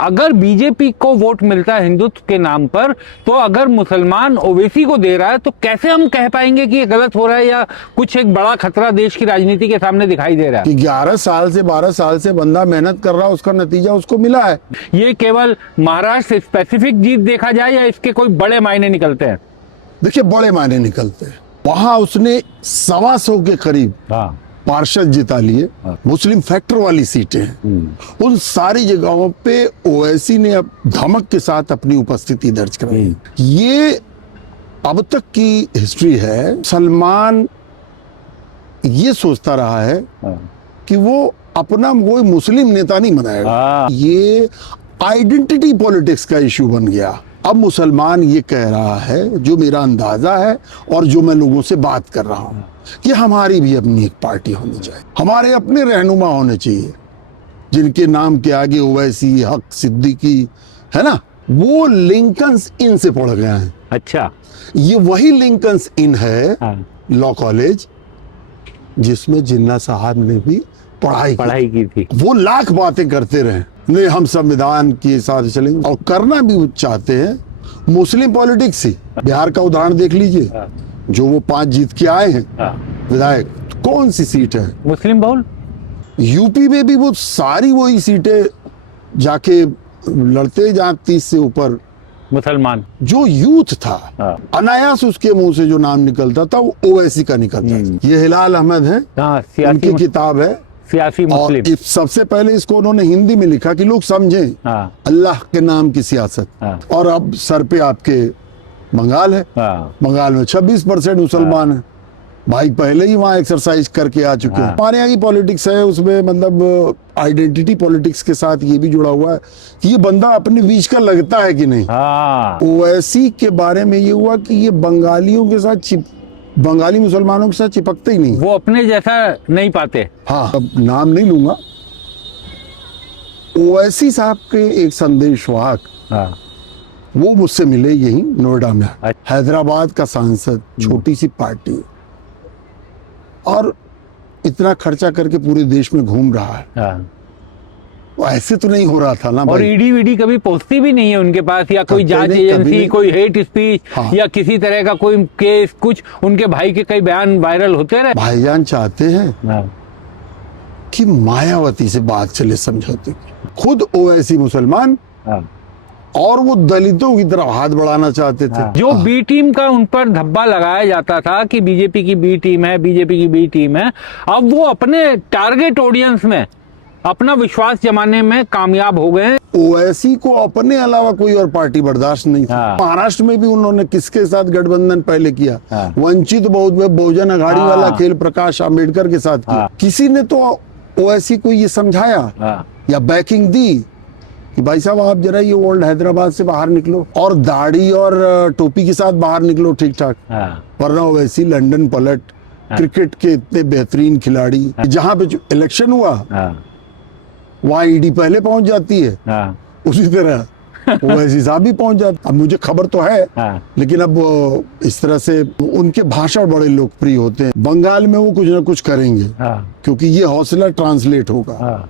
अगर बीजेपी को वोट मिलता है हिंदुत्व के नाम पर, तो अगर मुसलमान ओवैसी को दे रहा है तो कैसे हम कह पाएंगे कि ये गलत हो रहा है या कुछ एक बड़ा खतरा देश की राजनीति के सामने दिखाई दे रहा है? कि 11 साल से 12 साल से बंदा मेहनत कर रहा है, उसका नतीजा उसको मिला है। ये केवल महाराष्ट्र स्पेसिफिक जीत देखा जाए या इसके कोई बड़े मायने निकलते हैं? देखिए, बड़े मायने निकलते हैं। वहां उसने 125 के करीब पार्षद जिता लिए। मुस्लिम फैक्टर वाली सीटें हैं, उन सारी जगहों पे ओवैसी ने अब धमक के साथ अपनी उपस्थिति दर्ज कराई। ये अब तक की हिस्ट्री है। सलमान ये सोचता रहा है कि वो अपना कोई मुस्लिम नेता नहीं बनाएगा। ये आइडेंटिटी पॉलिटिक्स का इश्यू बन गया। अब मुसलमान ये कह रहा है, जो मेरा अंदाजा है और जो मैं लोगों से बात कर रहा हूं, कि हमारी भी अपनी एक पार्टी होनी चाहिए, हमारे अपने रहनुमा होने चाहिए, जिनके नाम के आगे ओवैसी, हक, सिद्दीकी है ना, वो लिंकन्स इन से पढ़ गया है। अच्छा, ये वही लिंकन्स इन है लॉ कॉलेज जिसमें जिन्ना साहब ने भी पढ़ाई की थी। वो लाख बातें करते रहे, नहीं हम संविधान के साथ चलेंगे, और करना भी चाहते हैं मुस्लिम पॉलिटिक्स से। बिहार का उदाहरण देख लीजिए, जो वो 5 जीत के आए हैं विधायक, कौन सी सीट है मुस्लिम बहुल? यूपी में भी वो सारी वही सीटें जाके लड़ते, जहां 30 से ऊपर मुसलमान। जो यूथ था, अनायास उसके मुंह से जो नाम निकलता था वो ओवैसी का निकलता था। ये हिलाल अहमद है, उनकी किताब है सियासी मुस्लिम। और इससे पहले इसको उन्होंने हिंदी में लिखा कि लोग समझें अल्लाह के नाम की सियासत। और अब सर पे आपके बंगाल है, बंगाल में 26% मुसलमान है। भाई पहले ही वहां एक्सरसाइज करके आ चुके हैं। हमारे यहाँ की पॉलिटिक्स है, उसमें मतलब आइडेंटिटी पॉलिटिक्स के साथ ये भी जुड़ा हुआ है कि ये बंदा अपने बीच का लगता है कि नहीं। ओवैसी के बारे में ये हुआ कि ये बंगालियों के साथ बंगाली मुसलमानों के साथ चिपकते ही नहीं, वो अपने जैसा नहीं पाते। हाँ, अब नाम नहीं लूंगा। ओवैसी साहब के एक संदेशवाहक, वो मुझसे मिले यहीं नोएडा में। हैदराबाद का सांसद, छोटी सी पार्टी, और इतना खर्चा करके पूरे देश में घूम रहा है। ऐसे तो नहीं हो रहा था ना। और ईडी वीडी कभी पहुंचती भी नहीं है उनके पास, या कोई जांच एजेंसी, कोई हेट स्पीच या किसी तरह का कोई केस, कुछ उनके भाई के कई बयान वायरल होते रहे। भाईजान चाहते हैं कि मायावती से बात चले समझौते की। खुद ओवैसी मुसलमान और वो दलितों की तरफ हाथ बढ़ाना चाहते थे। जो बी टीम का उन पर धब्बा लगाया जाता था कि बीजेपी की बी टीम है, बीजेपी की बी टीम है, अब वो अपने टारगेट ऑडियंस में अपना विश्वास जमाने में कामयाब हो गए। ओवैसी को अपने अलावा कोई और पार्टी बर्दाश्त नहीं थी। महाराष्ट्र में भी उन्होंने किसके साथ गठबंधन पहले किया? वंचित बहुजन अघाड़ी वाला खेल प्रकाश आंबेडकर के साथ किया। किसी ने तो ओवैसी को ये समझाया या बैकिंग दी कि भाई साहब आप जरा ये ओल्ड हैदराबाद से बाहर निकलो और दाढ़ी और टोपी के साथ बाहर निकलो ठीक ठाक, वरना ओवैसी लंदन पलट। क्रिकेट के इतने बेहतरीन खिलाड़ी, जहां पे इलेक्शन हुआ वहां ईडी पहले पहुंच जाती है, उसी तरह ओवैसी साहब भी पहुंच जाते। अब मुझे खबर तो है, लेकिन अब इस तरह से उनके भाषण बड़े लोकप्रिय होते हैं। बंगाल में वो कुछ ना कुछ करेंगे, क्योंकि ये हौसला ट्रांसलेट होगा।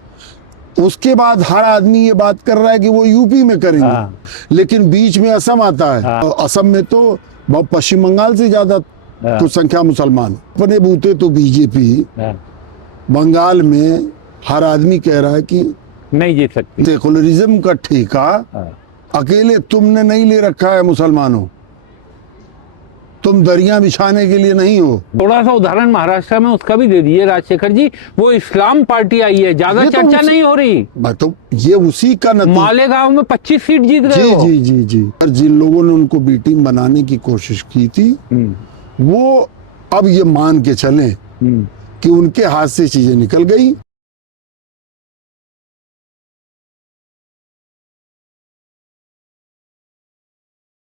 उसके बाद हर आदमी ये बात कर रहा है कि वो यूपी में करेंगे, लेकिन बीच में असम आता है। असम में तो पश्चिम बंगाल से ज्यादा कुछ संख्या मुसलमान। अपने बूते तो बीजेपी बंगाल में हर आदमी कह रहा है कि नहीं जीत सकती। सेकुलरिज्म का ठेका अकेले तुमने नहीं ले रखा है मुसलमानों, तुम दरिया बिछाने के लिए नहीं हो। थोड़ा सा उदाहरण महाराष्ट्र में उसका भी दे दिए राजशेखर जी। वो इस्लाम पार्टी आई है, ज्यादा चर्चा नहीं हो रही। तो ये उसी का नतीजा। मालेगांव में 25 सीट जीत गए। जी जी जी जी। जिन लोगों ने उनको बी टीम बनाने की कोशिश की थी, वो अब ये मान के चलें कि उनके हाथ से चीजें निकल गई।